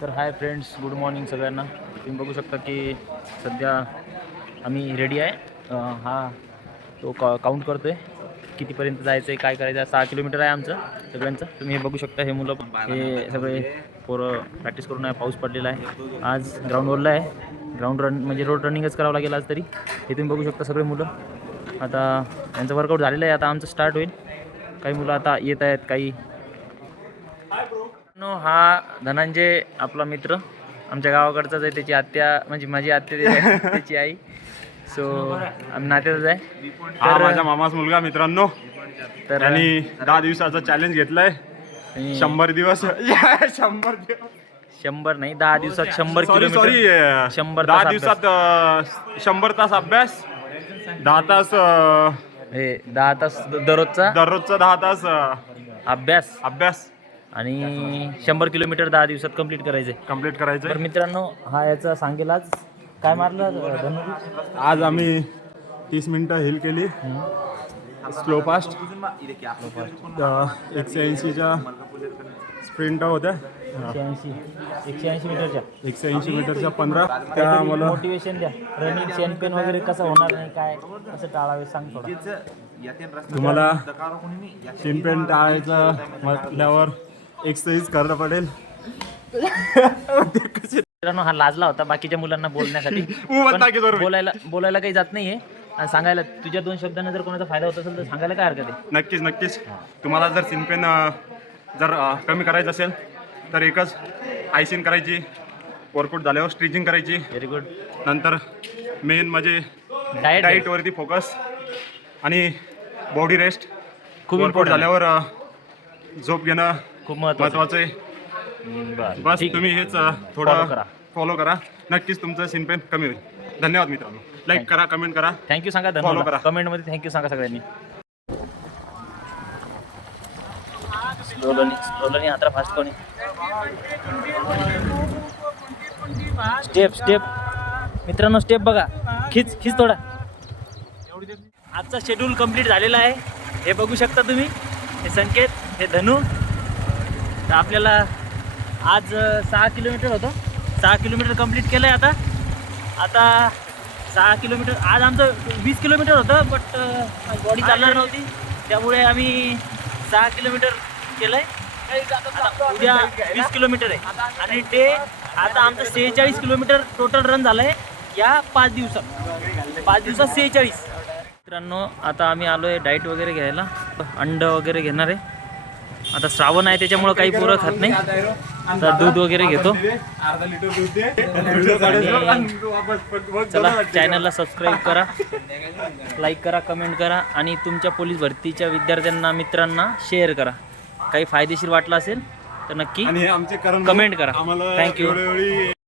तर hi friends good morning सगळ्यांना. तुम्ही बघू शकता की सध्या आम्ही रेडी आहे. हा तो का काउंट करतो आहे कितीपर्यंत जायचं आहे काय करायचं आहे सहा किलोमीटर आहे आमचं सगळ्यांचं. तुम्ही हे बघू शकता हे मुलं हे सगळे पोरं प्रॅक्टिस करून आहे पाऊस पडलेला आहे. आज ग्राउंडवरला आहे. ग्राउंड रन म्हणजे रोड रनिंगच करावं लागेल आज तरी. हे तुम्ही बघू शकता सगळे मुलं. आता यांचं वर्कआउट झालेलं आहे. आता आमचं स्टार्ट होईल. काही मुलं आता येत आहेत काही नो हा धनंजय आपला मित्र. आमच्या गावाकडचाच आहे त्याची आत्या म्हणजे माझी आत्या त्याची- त्याची आई. सो आम्ही नात्यातच आहे. हा माझ्या मामाच मुलगा मित्रांनो. तर त्यांनी दहा दिवसाचा चॅलेंज घेतलाय. आणि शंभर दिवस शंभर दिवस. शंभर नाही दहा दिवसात शंभर सॉरी सॉरी किलोमीटर. शंभर दहा तास दिवसात अं, शंभर तास अभ्यास. दहा तास अं, हे दहा तास द- दररोजचा दररोजचा दहा तास अं, अभ्यास. अभ्यास. आणि शंभर किलोमीटर दहा दिवसात कंप्लीट करायचे कंप्लीट तर करायचं मित्रांनो हा याचा सांगेल आज. काय मारलं आज आम्ही तीस मिनिटं हिल केली. स्लो फास्ट एकशे ऐंशीच्या स्प्रिंट होत्या. एकशे ऐंशी. एकशे ऐंशी मीटरच्या. एकशे ऐंशी मीटरच्या पंधरा. त्या मला मोटिवेशन द्या. रनिंग चेन पेन वगैरे कसं होणार नाही काय कसं टाळावे सांग थोडं. तुम्हाला शिनपेन टाळायचं म्हटल्यावर एक्सरसाइज करणं पडेल. मित्रांनो हा लाजला होता बाकीच्या मुलांना बोलण्यासाठी. पण. बोलायला बोलायला काही जात नाहीये. आणि सांगायला तुझ्या दोन शब्दांना जर कोणाचा फायदा होत असेल तर सांगायला काय हरकत आहे? नक्कीच नक्कीच. तुम्हाला जर सिनपेन जर कमी करायचं असेल तर एकच आयसिन करायची वर्कआउट झाल्यावर स्ट्रिचिंग करायची. व्हेरी गुड नंतर मेन म्हणजे डाएट डाईटवरती फोकस आणि बॉडी रेस्ट खूप वर्कआउट. झाल्यावर झोप घेणं खूप महत्वाचं आहे. बस. तुम्ही हेच थोडं. फॉलो करा. नक्कीच तुमचं सिनपेन कमी होईल. धन्यवाद मित्रांनो. लाईक करा कमेंट करा. थँक्यू सांगा धन्यवाद. करा. कमेंटमध्ये थँक्यू सांगा सगळ्यांनी. हातरा फास्ट कोणी स्टेप स्टेप मित्रांनो स्टेप बघा. खिच खिच थोडा. आजचा शेड्यूल कंप्लीट झालेला आहे. हे बघू शकता तुम्ही. हे संकेत हे धनु. तर आपल्याला आज सहा किलोमीटर होतं. सहा किलोमीटर कंप्लीट केलं आहे आता. आता सहा किलोमीटर आज आमचं वीस किलोमीटर होतं बट बॉडी चालणार नव्हती. त्यामुळे आम्ही सहा किलोमीटर केलं आहे. उद्या वीस किलोमीटर आहे. आणि ते आता आमचं सेहेचाळीस किलोमीटर टोटल रन झालं आहे या पाच दिवसात. पाच दिवसात सेहेचाळीस. मित्रांनो आता आम्ही आलो आहे डाईट वगैरे घ्यायला. अंड वगैरे घेणार आहे. आता श्रावण आहे त्याच्यामुळं काही पोरं खात नाही. आता दूध वगैरे घेतो. अर्धा लिटर दूध दे चला चॅनलला सबस्क्राईब करा लाईक करा कमेंट करा आणि तुमच्या पोलीस भरतीच्या विद्यार्थ्यांना मित्रांना शेअर करा. काही फायदेशीर वाटलं असेल तर नक्की कमेंट करा. थँक्यू